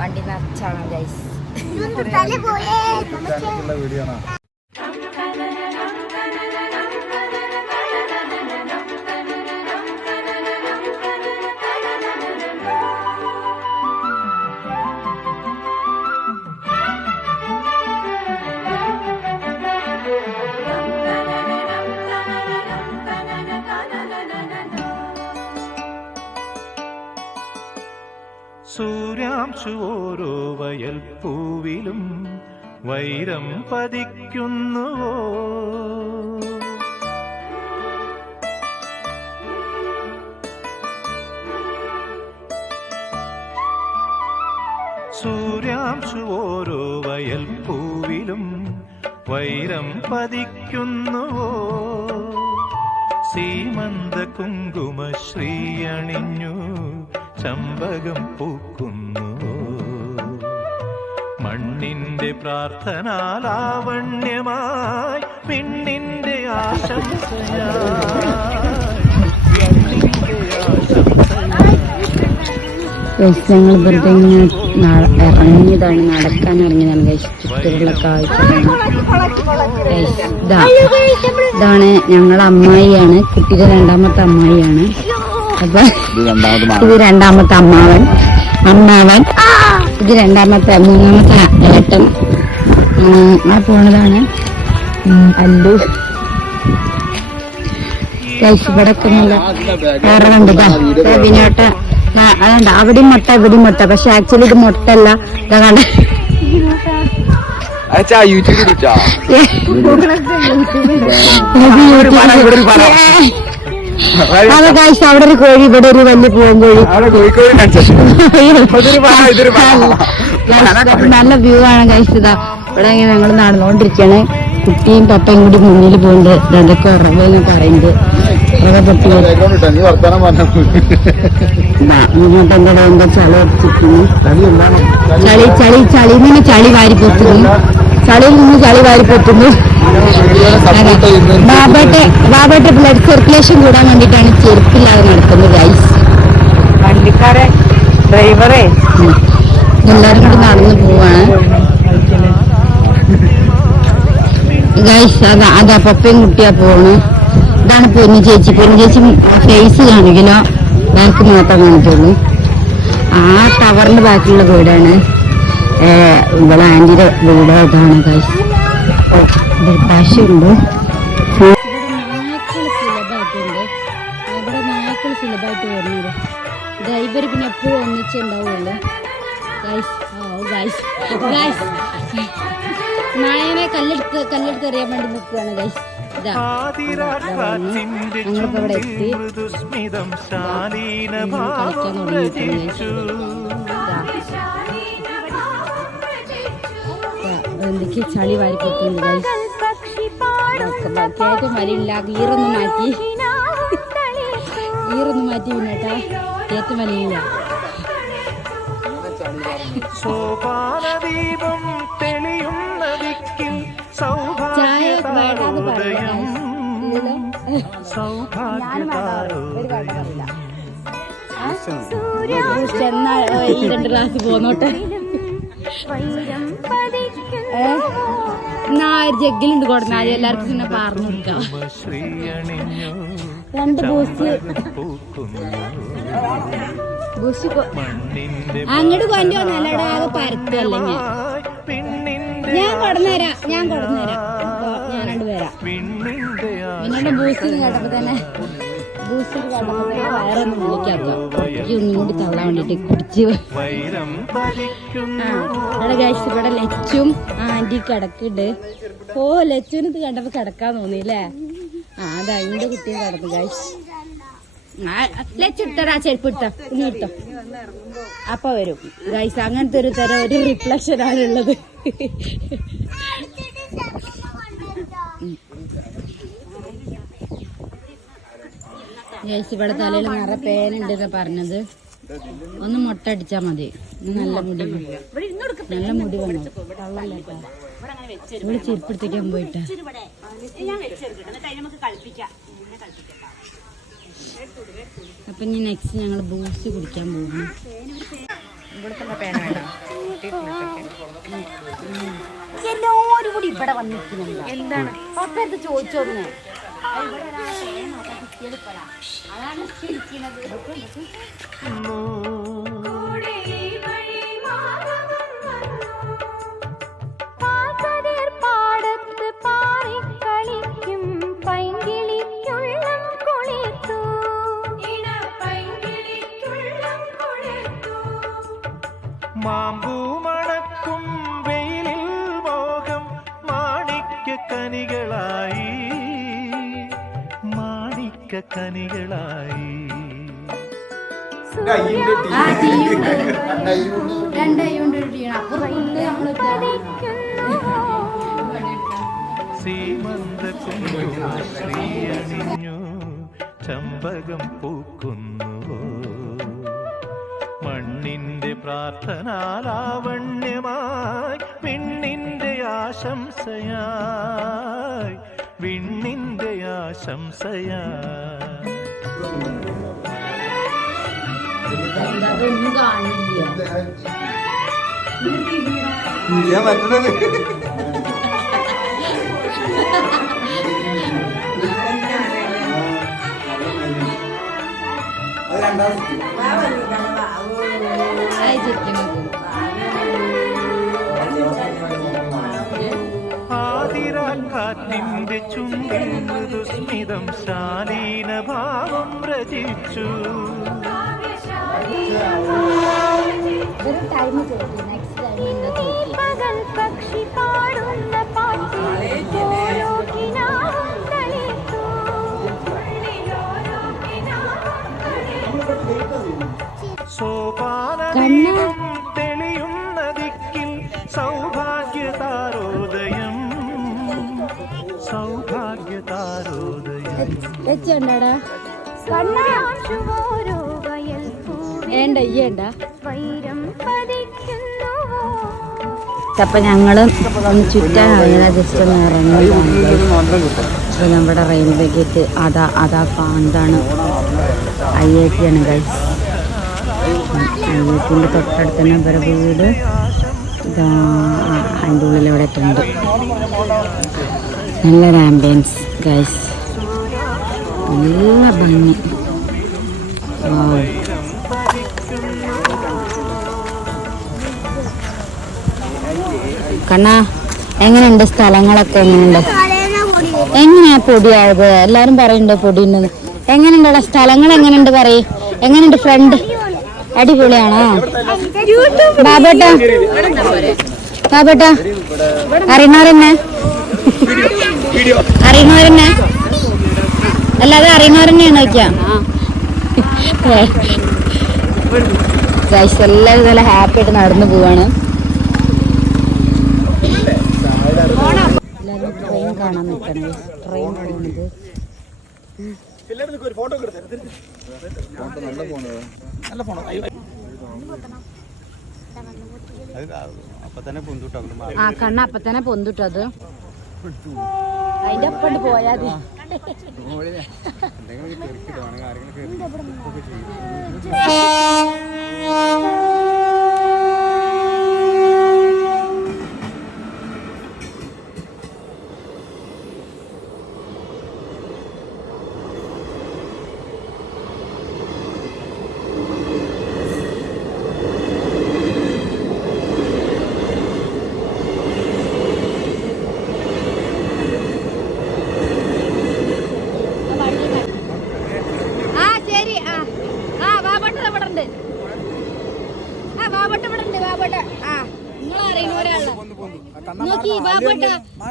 വണ്ടി നിറച്ചാണ് ഗൈസ്. സൂര്യാംശു ഓരോ വയൽ പൂവിലും വൈരം പതിക്കുന്നുവോ? സൂര്യാംശു ഓരോ വയൽ പൂവിലും വൈരം പതിക്കുന്നുവോ? സീമന്ത കുങ്കുമശ്രീ അണിഞ്ഞു ചമ്പകം പൂക്കുന്നു. മണ്ണിന്റെ പ്രാർത്ഥന ലാവണ്യമായി പെണ്ണിന്റെ ഞങ്ങൾ വെറുതെ ഇങ്ങനെ ഇറങ്ങിയതാണ്, നടക്കാൻ ഇറങ്ങിയതാണ്. ചുറ്റുള്ള കാഴ്ച ഇതാണ് ഞങ്ങളെ അമ്മായിയാണ്, കുട്ടിയുടെ രണ്ടാമത്തെ അമ്മായിയാണ്. അപ്പൊ ഇത് രണ്ടാമത്തെ അമ്മാവൻ, ഇത് മൂന്നാമത്തെ ഏട്ടൻ. ആ പോണതാണ് അല്ലു. ഇവിടൊക്കെ നല്ല വേറെണ്ട് വിനോട്ട. അതുണ്ട് അവിടെയും മുട്ട ഇവിടെയും മുട്ട, പക്ഷെ ആക്ച്വലി ഇത് മുട്ടല്ല. അത് കാഴ്ച അവിടെ ഒരു കോഴി, ഇവിടെ ഒരു വലിയ പൂവൻകോഴി. നല്ല വ്യൂ ആണ് കഴിച്ചതാ. ഇവിടെ ഇങ്ങനെ ഞങ്ങൾ നടന്നുകൊണ്ടിരിക്കുകയാണ്. കുട്ടിയും പപ്പയും കൂടി മുന്നിൽ പോകുന്നുണ്ട്. അതൊക്കെ ഉറവെന്ന് പറയുന്നത്. ഉറവ പൊട്ടി ഇങ്ങോട്ട് എന്താ ചളി അടിച്ചിരിക്കുന്നു. ചളിയിൽ നിന്ന് ചളി വാരിപ്പൊത്തുന്നു. ചളിയിൽ നിന്ന് ചളി വാരിപ്പൊത്തുന്നു. ബാബേട്ടെ ബ്ലഡ് സർക്കുലേഷൻ കൂടാൻ വേണ്ടിയിട്ടാണ് ചെരുപ്പില്ലാതെ നടക്കുന്നത് ഗൈസ്. വണ്ടിക്കാരെ ഡ്രൈവറെ എല്ലാരും കൂടി നടന്നു പോവാണ് ഗൈസ്. അതാ പപ്പയും കുട്ടിയാ പോണ്. ഇതാണ് പൊന്നു ചേച്ചി. ഫേസ് കാണിക്കില്ല, ബാക്ക് മാത്രം കാണിക്കുള്ളൂ. ആ ടവറിന്റെ ബാക്കിലുള്ള വീടാണ് ഇവിടെ ആന്റിയുടെ വീട്. ഇതാണ് ഗൈസ്. പശുണ്ട്. ഇവിടെ നായ്ക്കൾ സുലഭമായിട്ട് വരുന്നത്. ഡ്രൈവർ പിന്നെ എപ്പോഴും ഒന്നിച്ചുണ്ടാവുമല്ലോ ഗൈസ്. നായനെ കല്ലെടുത്തെറിയാൻ വേണ്ടി നിൽക്കുകയാണ് ഗൈസ്. ഞങ്ങളിപ്പോ ഇവിടെ എത്തി കളിക്കാൻ എന്തൊക്കെ ചളി വാരിപ്പൊട്ടുണ്ട് ഗൈസ്. കേറ്റം വരില്ല. ഗീറൊന്നും മാറ്റി പിന്നേട്ടാ, കേറ്റം വരില്ല. ചായ വേണ്ടാന്ന് പറയാം. ഈ 2 ഗ്ലാസ് പോന്നോട്ടെ. ജഗ്ഗിലുണ്ട് കൊടുന്നാല് എല്ലാവർക്കും പിന്നെ പറഞ്ഞു കൊടുക്കാം. 2 ബൂസ്റ്റ് അങ്ങോട്ട് കൊണ്ടുവന്നല്ലടെ ആകെ പരത്തല്ലേ. ഞാൻ കൊടുന്നേരാം ഞാനങ്ങോട്ട് വരാം. പിന്നെ ബൂസ്റ്റ് കേട്ടപ്പോ തന്നെ വയറൊന്നും വിളിക്കാത്ത ഒന്നും കൂടി തള്ളാൻ വേണ്ടിട്ട് കുടിച്ച്. ഇവിടെ ഗൈസ് ഇവിടെ ലച്ചും ആന്റി കിടക്കുന്നുണ്ട്. ഓ ലച്ചുവിന് ഇത് കണ്ടപ്പോ കിടക്കാൻ തോന്നിയില്ലേ? അതാ അതിന്റെ കുട്ടിയും കിടന്നു ഗൈസ്. ലച്ചിട്ട ചെരുപ്പ് ഇട്ടോ ഇനി ഇട്ടോ അപ്പൊ വരും ഗൈസ്. അങ്ങനത്തെ ഒരു തരം ഒരു റിഫ്ലക്ഷൻ ആണുള്ളത്. ഗൈസ് ഇവിടെ തലയിൽ നിറയെ പേനുണ്ടെന്ന് പറഞ്ഞത്. ഒന്ന് മുട്ട അടിച്ചാ മതി. നല്ല മുടി വന്നു. ഇവിടെ ചെരുപ്പെടുത്തേക്കാൻ പോയിട്ടാ. അപ്പൊ ഇനി നെക്സ്റ്റ് ഞങ്ങൾ ബൂസ്റ്റ് കുടിക്കാൻ പോകുന്നു. ഇവിടെ തന്നെ പേന വേണ്ട. എല്ലാരും കൂടി ഇവിടെ വന്നിരിക്കുന്നുണ്ട്. എന്താണ് പപ്പടുത്ത് ചോദിച്ചോന്ന് അതാണ് ഇരിക്കുന്നത്. പാടത്ത് പാറിക്കളിക്കും പൈങ്കിളിക്കുള്ളം കൊളിർത്തു മാമ്പൂ മണക്കും വെയിലിൽ മോഹം മാണിക്യക്കനികളായി മാണിക്യക്കനികളായി സീമന്ത കുങ്കുമ ശ്രീയണിഞ്ഞു ചമ്പകം പൂക്കുന്നുവോ മണ്ണിന്റെ പ്രാർത്ഥനാലാവണ്യമായി വിണ്ണിന്റെ ആശംസയായി വിണ്ണിന്റെ ആശംസയായി ആതിരാക്കാറ്റിന്റെ ചുണ്ടിൽ മൃദുസ്മിതം ശാലീന ഭാവം രചിച്ചു പകൽ പക്ഷി പാടുന്ന സോപാനം തെളിയുന്ന ദിക്കിൽ സൗഭാഗ്യതാരോദയം സൗഭാഗ്യതാരോദയം വെച്ചോണ്ടാ അപ്പൊ ഞങ്ങള് ഒന്ന് ചുറ്റാനാണ് ജസ്റ്റ് ഒന്ന് ഇറങ്ങി നമ്മുടെ റെയിൽവേ ഗേറ്റ് അതാ എന്താണ് IIT ആണ് ഗൈസ്. IITന്റെ തൊട്ടടുത്ത് തന്നെ ഇവരെ വീട് ഇതാ അതിൻ്റെ ഉള്ളിൽ ഇവിടെ എത്തുന്നുണ്ട്. നല്ലൊരു ആംബിയൻസ് ഗൈസ്, നല്ല ഭംഗി. കണ്ണാ എങ്ങനെയുണ്ട് സ്ഥലങ്ങളൊക്കെ? എങ്ങനെയാ പൊടിയായത്? എല്ലാരും പറയുന്നുണ്ട് പൊടിയുണ്ടെന്ന്. എങ്ങനെയുണ്ടോ സ്ഥലങ്ങൾ? എങ്ങനെയുണ്ട് പറയ്. എങ്ങനെയുണ്ട് ഫ്രണ്ട്? അടിപൊളിയാണോ? ബാബേട്ടാ അറിയുന്നവരെന്നെ അല്ലാതെ അറിയുന്നവരെന്നെയാണ് ചോദിക്കാം. എല്ലാവരും നല്ല ഹാപ്പി ആയിട്ട് നടന്നു പോവാണ്. എല്ലാവരും ട്രെയിൻ കാണാൻ നിൽക്കണേ. ട്രെയിൻ പോകുന്നത് ആ കണ്ണ അപ്പൊ തന്നെ പൊന്തിട്ടത് അതിന്റെ ഒപ്പം പോയാതി.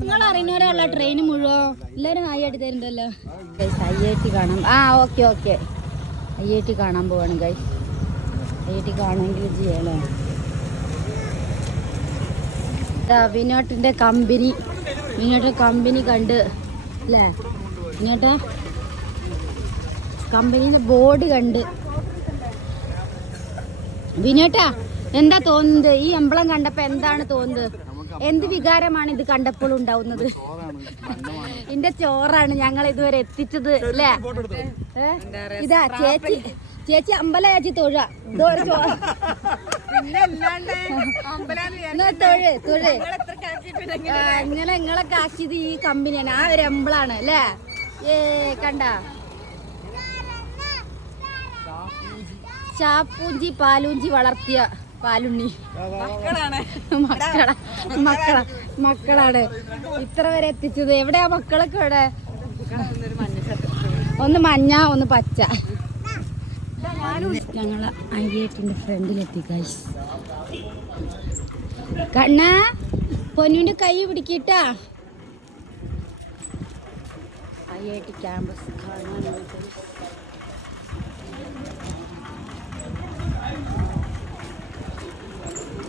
നിങ്ങളറിയുന്നവരാള ട്രെയിൻ മുഴുവൻ എല്ലാരും IIT തരുന്നുണ്ടല്ലോ. IIT കാണാം. ഓക്കെ IIT കാണാൻ പോവാണ് ഗൈസ്. IIT കാണുമെങ്കിൽ ചെയ്യാലോ. വിനോട്ടിന്റെ കമ്പനി കണ്ട് അല്ലേ? വിനോട്ടാ കമ്പനീന്റെ ബോർഡ് കണ്ട്. വിനോട്ടാ എന്താ തോന്നുന്നത്? ഈ എംബ്ലം കണ്ടപ്പോ എന്താണ് തോന്നുന്നത്? എന്ത് വികാരമാണ് ഇത് കണ്ടപ്പോൾ ഉണ്ടാവുന്നത്? എന്റെ ചോറാണ് ഞങ്ങൾ ഇതുവരെ എത്തിച്ചത് അല്ലേ? ഇതാ ചേച്ചി അമ്പല ചേച്ചി തൊഴ തൊഴ് അങ്ങനെ നിങ്ങളൊക്കെ ആക്കിയത് ഈ കമ്പനിയാണ്. ആ ഒരു എംബ്ലാണ് അല്ലേ? കണ്ട ചാപ്പൂഞ്ചി പാലൂഞ്ചി വളർത്തിയ പാലുണ്ണി മക്കളാണ് ഇത്ര വരെ എത്തിച്ചത്. എവിടെയാ മക്കളൊക്കെ? ഇവിടെ ഒന്ന് മഞ്ഞ ഒന്ന് പച്ച. ഞങ്ങള് അയ്യേട്ടിന്റെ ഫ്രണ്ടിലെത്തി ഗൈസ്. കണ്ണ പൊന്നുവിന്റെ കൈ പിടിക്കിട്ടാ. അയ്യേട്ടി ക്യാമ്പസ് കാണാൻ.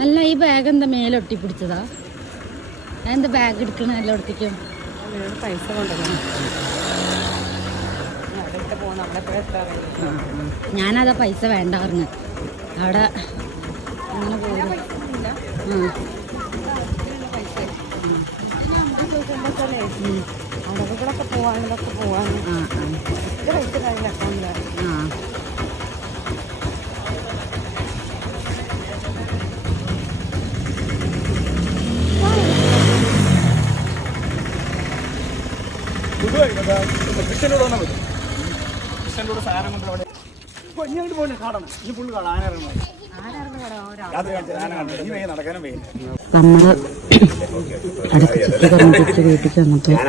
അല്ല, ഈ ബാഗ് എന്താ മേലൊട്ടി പിടിച്ചതാ? എന്താ ബാഗ് എടുക്കണ എല്ലായിടത്തേക്കും? പൈസ കൊണ്ടുവരണം. ഞാനതാ പൈസ വേണ്ട പറഞ്ഞു അവിടെ അങ്ങനെ പോകും. അടവുകളൊക്കെ പോവാനൊക്കെ പോവാനും പൈസ കയ്യിലാക്കാനില്ല. നമ്മള് അടുത്ത ചിത്രീകരണത്തിൽ വീട്ടിൽ വന്നപ്പോ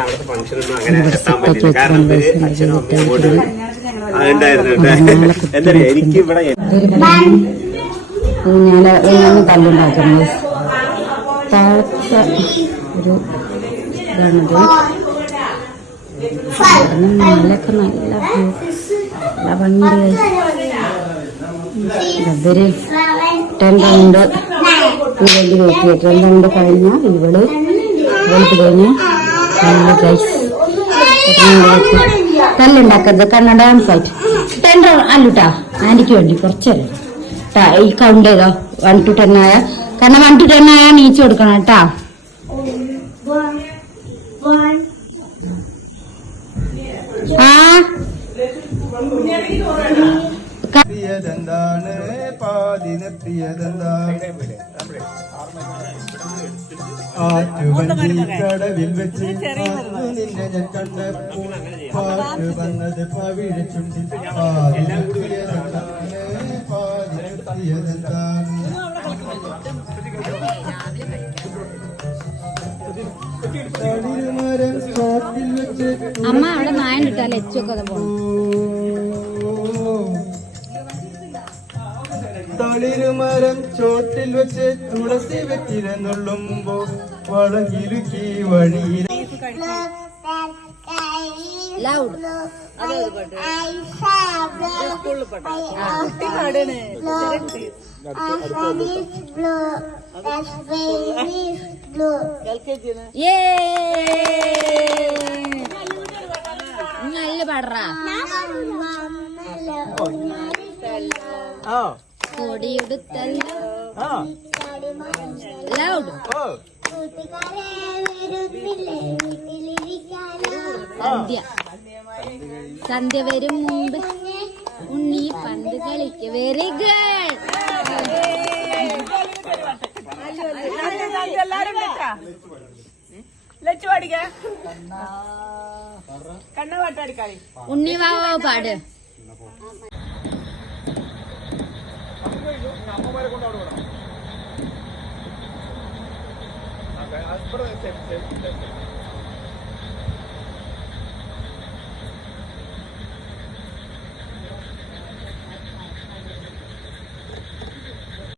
ഞാന് കല്ലുണ്ടാക്കുന്നത് താഴത്തെ ഒരു ഇതാണിത്. മലയൊക്കെ നല്ല ഭംഗി. അവര് 10 റൗണ്ട് വേണ്ടി വെയിറ്റ് ചെയ്യും. 10 റൗണ്ട് കഴിഞ്ഞാൽ ഇവള് കഴിഞ്ഞാൽ കല്ലുണ്ടാക്കരുത്. കാരണം ഡാൻസ് ആയിട്ട് 10 റൗണ്ട് അല്ലൂട്ടാ. ആന്റിക്ക് വേണ്ടി കുറച്ചല്ലേ ഈ കൗണ്ട് ചെയ്തോ. 1 to 10 ആയ കാരണം 1 to 10 ആയാൽ നീച്ചു കൊടുക്കണം കേട്ടാ. പ്രിയതെന്താണ് പാതിന പ്രിയതെന്താണ് ആറ്റുവഞ്ചി കടവിൽ വെച്ച് നിന്നെ ഞാൻ കണ്ടപ്പോൾ പാട്ട് വന്നത് പവിഴച്ചുണ്ടി പാതിന പ്രിയതെന്താണ് പാതിന പ്രിയതെന്താണ് തളിരുമരം കാട്ടിൽ വെച്ച് അമ്മ അവിടെ നായണ്ടിട്ടാ ലച്ചൊക്കെ പോണം. തളിരുമരം ചോട്ടിൽ വെച്ച് തുളസി വെച്ചിരുന്നുള്ളുമ്പോ വളകിലുക്കി വഴിയിൽ നല്ല പാടറാ. കൊടിയെടുത്തല്ലോ ലൗഡ്. സന്ധ്യ വരും മുമ്പ് ഉണ്ണി പന്ത് കളിക്ക്. Very good. ഉണ്ണി വാവോ പാട്. അമ്മമാരെ കൊണ്ട് അവിടെ വിടാം.